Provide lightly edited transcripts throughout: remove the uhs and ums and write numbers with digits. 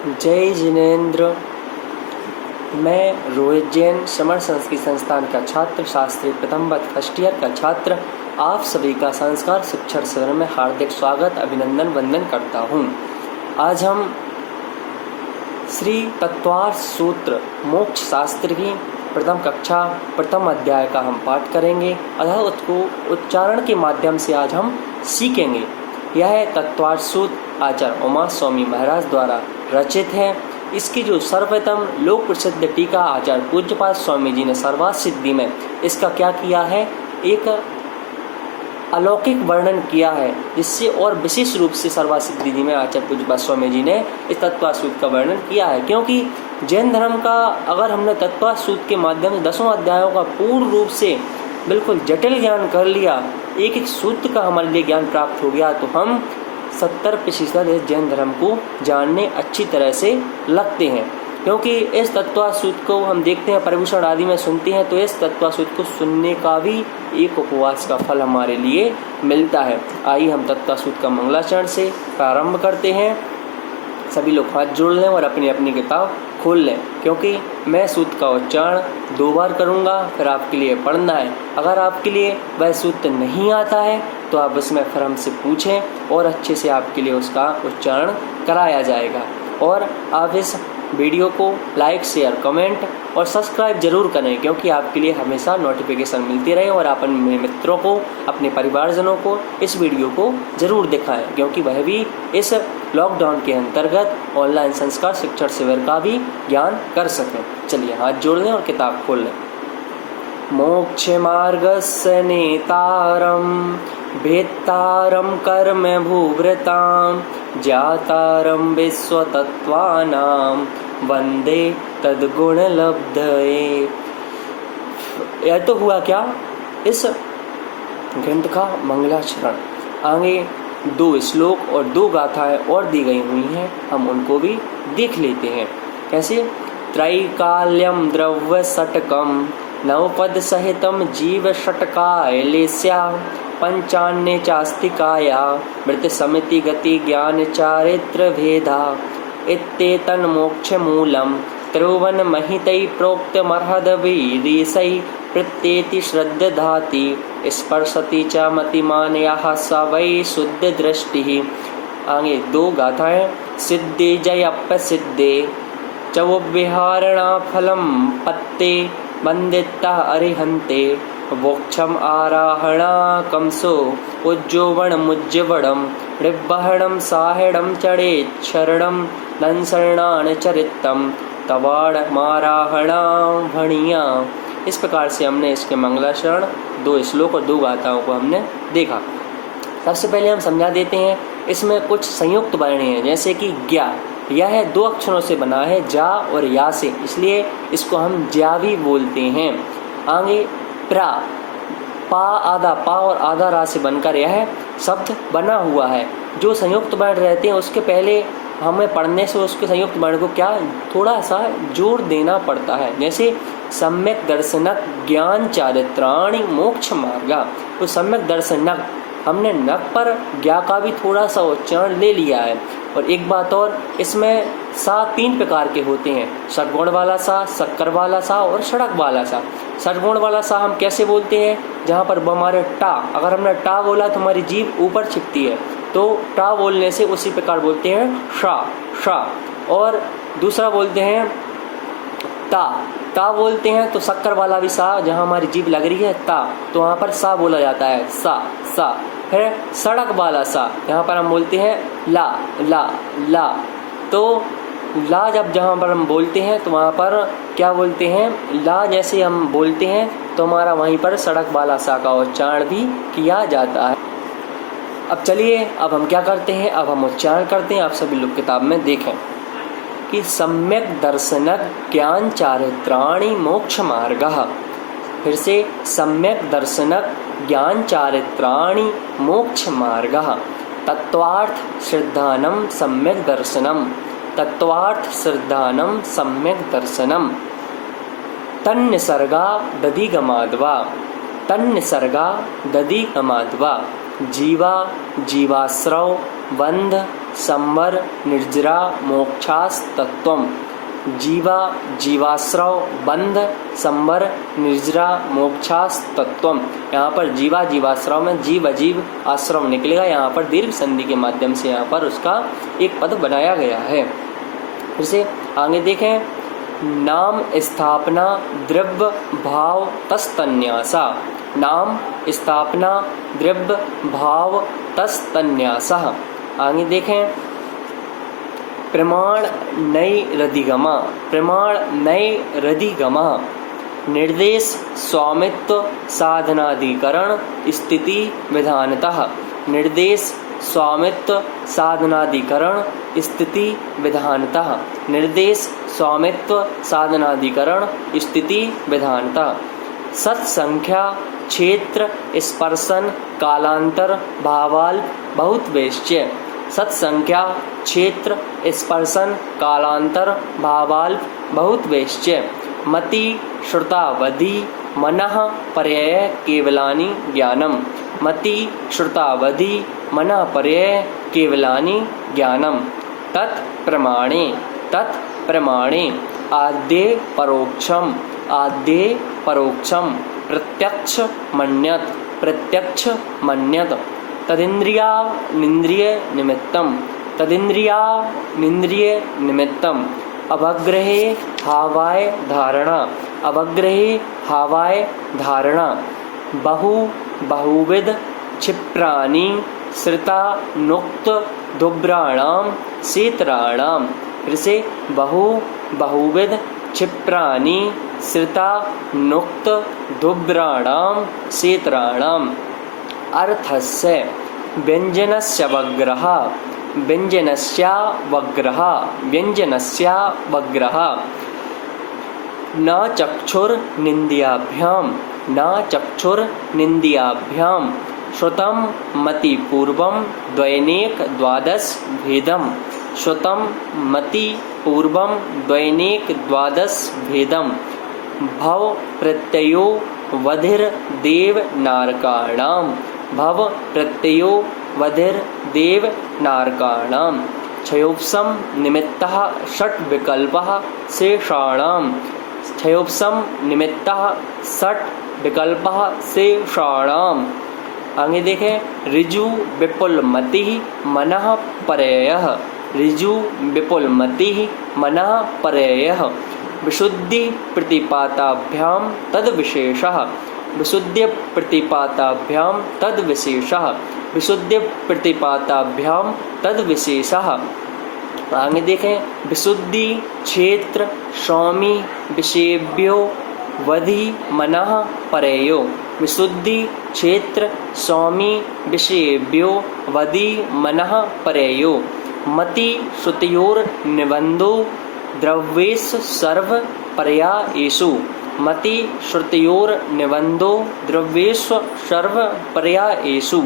जय जिनेन्द्र। मैं रोहित जैन समर संस्कृत संस्थान का छात्र, शास्त्री प्रथम वर्ष फर्स्ट ईयर का छात्र, आप सभी का संस्कार शिक्षण शिविर में हार्दिक स्वागत, अभिनंदन, वंदन करता हूँ। आज हम श्री तत्वार्थ सूत्र मोक्ष शास्त्र की प्रथम कक्षा प्रथम अध्याय का हम पाठ करेंगे, अतः उसको उच्चारण के माध्यम से आज हम सीखेंगे। यह तत्वार्थ सूत्र आचार्य उमा स्वामी महाराज द्वारा रचित है। इसकी जो सर्वप्रथम लोक प्रसिद्ध टीका आचार्य पूज्यपाद स्वामी जी ने सर्वार्थ सिद्धि में इसका क्या किया है, एक अलौकिक वर्णन किया है, जिससे और विशेष रूप से सर्वार्थ सिद्धि जी में आचार्य पूज्यपाद स्वामी जी ने इस तत्वार्थ सूत्र का वर्णन किया है। क्योंकि जैन धर्म का अगर हमने तत्वार्थ सूत्र के माध्यम से 10 अध्यायों का पूर्ण रूप से बिल्कुल जटिल ज्ञान कर लिया, एक एक सूत्र का हमारे लिए ज्ञान प्राप्त हो गया, तो हम 70% इस जैन धर्म को जानने अच्छी तरह से लगते हैं। क्योंकि इस तत्वार्थ सूत्र को हम देखते हैं, परिभूषण आदि में सुनते हैं, तो इस तत्वार्थ सूत्र को सुनने का भी एक उपवास का फल हमारे लिए मिलता है। आइए हम तत्वार्थ सूत्र का मंगलाचरण से प्रारंभ करते हैं। सभी लोग हाथ जोड़ लें और अपनी अपनी किताब खोल लें, क्योंकि मैं सूत्र का उच्चारण 2 बार करूंगा, फिर आपके लिए पढ़ना है। अगर आपके लिए वह सूत्र नहीं आता है तो आप उसमें फिर हमसे पूछें और अच्छे से आपके लिए उसका उच्चारण कराया जाएगा। और आप इस वीडियो को लाइक, शेयर, कमेंट और सब्सक्राइब जरूर करें, क्योंकि आपके लिए हमेशा नोटिफिकेशन मिलती रहे। और आप अपने मित्रों को, अपने परिवारजनों को इस वीडियो को जरूर दिखाएं, क्योंकि वह भी इस लॉकडाउन के अंतर्गत ऑनलाइन संस्कार शिक्षण शिविर का भी ज्ञान कर सकें। चलिए हाथ जोड़ लें और किताब खोल लें। मोक्ष मार्गस्य नेतारं भेत्तारं कर्म भूभृतां ज्ञातारं विश्वतत्त्वानां वंदे तद्गुणलब्धये। यह तो हुआ क्या इस ग्रंथ का मंगलाचरण। आगे 2 श्लोक और 2 गाथाएं और दी गई हुई हैं, हम उनको भी देख लेते हैं। कैसे? त्रैकाल्यम द्रव्य षटकम नवपद सहितम जीव षटकायलेस्या पंचान्य चास्तिकाया मृत समिति गति ज्ञान चारित्र भेदा इत्येतन मोक्ष मूलम त्रिभुवन महितै प्रोक्त मर्हद वीरीसै प्रत्येति श्रद्धाति स्पर्शति च मतिमान यः स वै शुद्ध दृष्टि। आगे 2 गाथाएं। सिद्धे जय अप्रसिद्धे चवुविहारणा फलम पत्ते वंदिता अरिहंते मोक्षम आराहणा कमसो उज्जोवण मुज्जवणम ऋब्बहणम साहिणम चढ़े शरणम नंसरणान चरितम तवाड़ माराहणा भणिया। इस प्रकार से हमने इसके मंगलाचरण 2 श्लोक और 2 गाथाओं को हमने देखा। सबसे पहले हम समझा देते हैं, इसमें कुछ संयुक्त वर्ण हैं, जैसे कि ज्ञा, यह 2 अक्षरों से बना है, जा और या से, इसलिए इसको हम ज्या भी बोलते हैं। आगे प्रा, पा आधा पा और आधा रा से बनकर यह शब्द बना हुआ है। जो संयुक्त वर्ण रहते हैं उसके पहले हमें पढ़ने से उसके संयुक्त वर्ण को क्या थोड़ा सा जोर देना पड़ता है। जैसे सम्यक दर्शनक ज्ञान चारित्राणि मोक्ष मार्गा, तो सम्यक दर्शनक, हमने नक पर ज्ञा का भी थोड़ा सा उच्चारण ले लिया है। और एक बात और, इसमें सा 3 प्रकार के होते हैं, षड्गुण वाला सा, शक्कर वाला सा और षडक वाला सा। षड्गुण वाला सा हम कैसे बोलते हैं? जहाँ पर हमारे टा, अगर हमने टा बोला तो हमारी जीभ ऊपर छिपती है, तो टा बोलने से उसी प्रकार बोलते हैं शा शा। और दूसरा बोलते हैं ता, ता बोलते हैं तो शक्कर वाला भी सा, जहाँ हमारी जीभ लग रही है ता, तो वहाँ पर सा बोला जाता है, सा सा। फिर सड़क वाला सा, यहाँ पर हम बोलते हैं ला ला ला। तो ला जब जहाँ पर हम बोलते हैं तो वहाँ पर क्या बोलते हैं, ला जैसे हम बोलते हैं तो हमारा वहीं पर सड़क वाला सा का उच्चारण भी किया जाता है। अब चलिए, अब हम क्या करते हैं, अब हम उच्चारण करते हैं। आप सभी लोग किताब में देखें कि सम्यक दर्शनक ज्ञान चारित्राणि मोक्ष मार्गः। फिर से, सम्यक दर्शनक ज्ञान चारित्राणि मोक्ष मार्गः। तत्वार्थ श्रद्धानम सम्यक दर्शनम, तत्वार्थ श्रद्धानम सम्यक दर्शनम। तन्निसर्गा दधिगमाद्वा, तन्निसर्गा दधिगमाद्वा जीवा जीवाश्रव बंध संवर निर्जरा मोक्षास्तत्वम। जीवा जीवाश्रव बंध संवर निर्जरा मोक्षास्तत्वम। यहाँ पर जीवा जीवाश्रव में जीव अजीव आश्रम निकलेगा। यहाँ पर दीर्घ संधि के माध्यम से यहाँ पर उसका एक पद बनाया गया है। फिर से आगे देखें, नाम स्थापना द्रव्य भाव तस्तन्यासा। नाम स्थापना द्रव्य भाव तस्तन्यासा। आगे देखें, प्रमाण नई रधिगमा। प्रमाण नई रधिगमा निर्देश स्वामित्व साधनाधिकरण स्थिति विधानतः। निर्देश स्वामित्व साधनाधिकरण स्थिति विधानतः। निर्देश स्वामित्व साधनाधिकरण स्थिति विधानतः। सत्संख्या क्षेत्र स्पर्शन कालांतर भावाल बहुत वैश्य। सत्संख्या क्षेत्र स्पर्शन कालांतर भावाल बहुत वैश्य। मति श्रुतावधि मनः पर्यय केवलानि ज्ञानम। मति श्रुतावधि मनः पर्यय केवलानि ज्ञानम। तत्प्रमाणे तत्प्रमाणे आद्ये परोक्षम। आद्ये परोक्षम प्रत्यक्ष मन्यत। प्रत्यक्ष मन्यत। तदिंद्रिया निंद्रिय निमित्तम। तदिंद्रिया निंद्रिय निमित्तम। अवग्रहे हावाय धारणा। अवग्रहे हावाय धारणा। बहु बहुविध क्षिप्राणि श्रिता नुक्त दुब्राणाम सेतराणाम। फिर से बहु बहुविध क्षिप्राणि श्रिता नुक्त दुब्राणाम सेतराणाम। अर्थस्य व्यंजनस्य वग्रह। व्यंजनस्य वग्रह। व्यंजनस्य वग्रह न चक्षुर्निन्द्याभ्याम। न चक्षुर्निन्द्याभ्याम श्रुतं मति पूर्वं द्वैनेक द्वादश भेदम। श्रुतं मति पूर्वं द्वैनेक द्वादश भेदम। भव प्रत्ययो वधिर देव नारकाणाम। भव प्रत्ययो वधिर देव नारकाणाम। क्षयोपसम निमित्तः षट् विकल्पः शेषाणाम। क्षयोपसम निमित्तः षट् विकल्पः शेषाणाम। आगे देखें, ऋजु विपुल मति मनः पर्ययः। ऋजु विपुल मति मनः पर्ययः विशुद्धि प्रतिपाताभ्याम तद विशेषः। विशुद्धि प्रतिपाताभ्याम तद विशेषः। विशुद्धि प्रतिपाताभ्याम तद विशेषः। आगे देखें, विशुद्धि क्षेत्र स्वामी विषयेभ्यो वधि मनः पर्ययो। विशुद्धि क्षेत्र स्वामी विषयेभ्यो वधि मनः पर्ययो। मति श्रुतियोर निबंधो द्रव्येषु सर्व पर्यायेषु। मति श्रुतियोर निबंधो द्रव्येषु सर्व पर्यायेषु।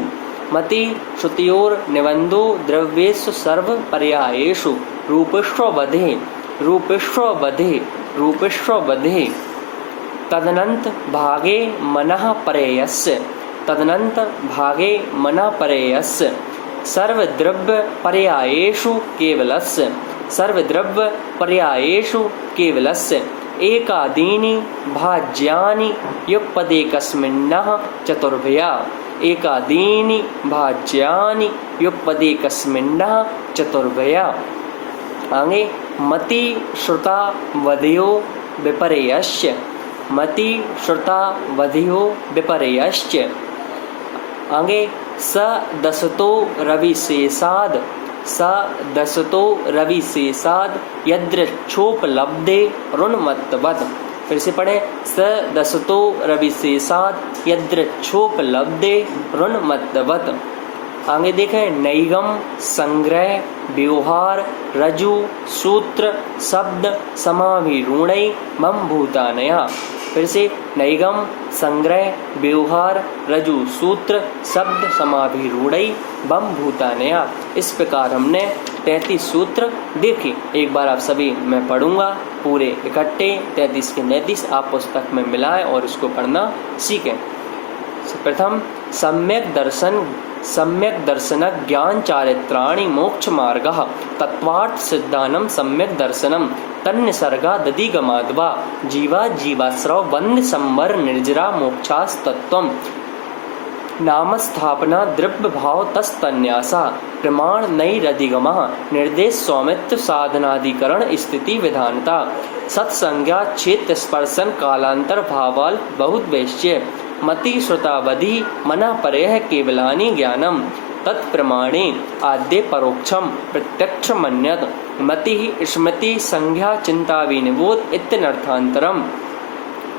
मति श्रुतियोर निबंधो द्रव्येषु सर्व पर्यायेषु। रूपेष्ववधे। रूपेष्ववधे। रूपेष्ववधे तदनंत भागे मनः पर्ययस्य। तदनंत भागे मनः पर्ययस्य सर्वद्रव्य पर्यायेषु केवलस्य। सर्वद्रव्य पर्यायेषु केवलस्य एकादीनि भाज्यानि युक्पदेकस्मिन्नः चतुर्भया। एकादीनि भाज्यानि युक्पदेकस्मिन्नः चतुर्भया। आगे, मति श्रुता वधयो विपर्ययस्य। मति श्रुता वधयो विपर्ययस्य। आगे, स दशतो रविशेषाद। स दशतो रविशेषाद यदृच्छोपलब्धे ऋणमत्वत्। फिर से पढ़े, स दशतो रविशेषाद यदृच्छोपलब्धे ऋणमत्वत्। आगे देखें, नैगम संग्रह व्यवहार रजु सूत्र शब्द समाभिरूढ़ै मम भूतानया। फिर से, नैगम संग्रह व्यवहार रजु सूत्र शब्द समाभिरूढ़ै बम भूतानया। इस प्रकार हमने 33 सूत्र देखे। एक बार आप सभी मैं पढ़ूंगा पूरे इकट्ठे 33 के 33 आप पुस्तक में मिलाएं और उसको पढ़ना सीखें। प्रथम सम्यक दर्शन ज्ञान चारित्राणि मोक्ष मार्गः तत्वार्थ सिद्धानं सम्यक दर्शनम तन्निसर्गा दधिगमाद्वा जीवा जीवाश्रव वन्य संवर निर्जरा मोक्षास्तत्वम् नामस्थापना द्रव्य भाव तस्तन्यासा प्रमाण नैरधिगमः निर्देश स्वामित्व साधनाधिकरण स्थिति विधानता सत्संज्ञा क्षेत्र स्पर्शन कालांतर भावाल बहुत वैश्य मति श्रुतावधि मना परेह केवलानि ज्ञानम तत्प्रमाणे आद्य परोक्षम प्रत्यक्ष मन्यत मति स्मृति संज्ञा चिंता विनिबोध इत्यनर्थांतरम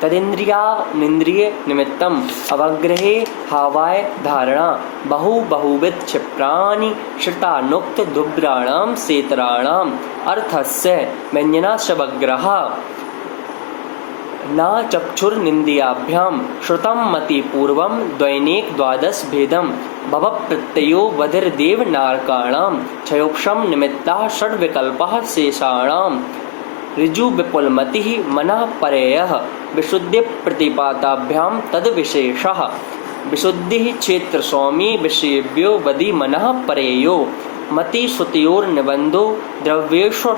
तदिन्द्रियानिन्द्रिय निमित्तम अवग्रहे हावाय धारणा बहुविध क्षिप्राणि श्रुतानुक्त दुब्राणाम सेतराणाम अर्थस्य व्यंजनाशवग्रह न चक्षुर्निन्द्रियाभ्याम श्रुतं मति पूर्वं द्वैनेक द्वादश भेदम भव प्रत्ययो वधिर्देव नारकाणाम क्षयोक्षम निमित्ताः षड्विकल्पः शेषाणाम ऋजु विपुलमति मनः परेयः विशुद्धि प्रतिपाताभ्याम तद विशेषः विशुद्धि क्षेत्र स्वामी विषयेभ्यो वदि मनः परेयो मति श्रुतियोर्निबंधो द्रव्येषु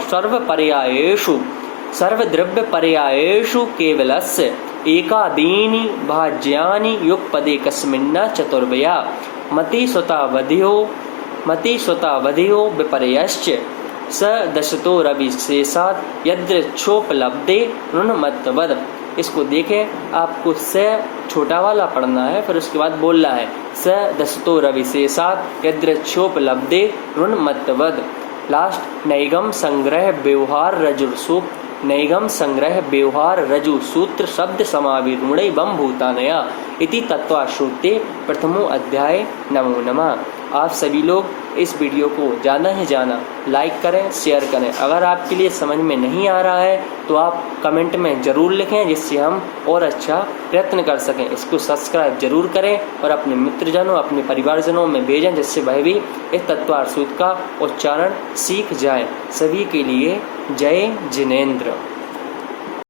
सर्वद्रव्य पर्यायेषु केवलस्य एकादीनि भाज्यानि युगपदेकस्मिन् चतुर्वया मति श्रुतावधियो विपर्यश्च स दशतो रविशेषात् यदृच्छोपलब्धे ऋणमत्वद। इसको देखें, आपको स छोटा वाला पढ़ना है, फिर उसके बाद बोलना है स दशतो रविशेषात् यदृच्छोपलब्धे ऋणमत्वद। लास्ट नैगम संग्रह व्यवहार रजु सूत्र शब्द समाविरूढ़ बम भूतानया इति तत्वाश्रुते प्रथमो अध्याय। नमो नमः। आप सभी लोग इस वीडियो को ज़्यादा से ज़्यादा लाइक करें, शेयर करें। अगर आपके लिए समझ में नहीं आ रहा है तो आप कमेंट में ज़रूर लिखें, जिससे हम और अच्छा प्रयत्न कर सकें। इसको सब्सक्राइब जरूर करें और अपने मित्रजनों, अपने परिवारजनों में भेजें, जिससे वह भी इस तत्वार्थ सूत्र का उच्चारण सीख जाए। सभी के लिए जय जिनेंद्र।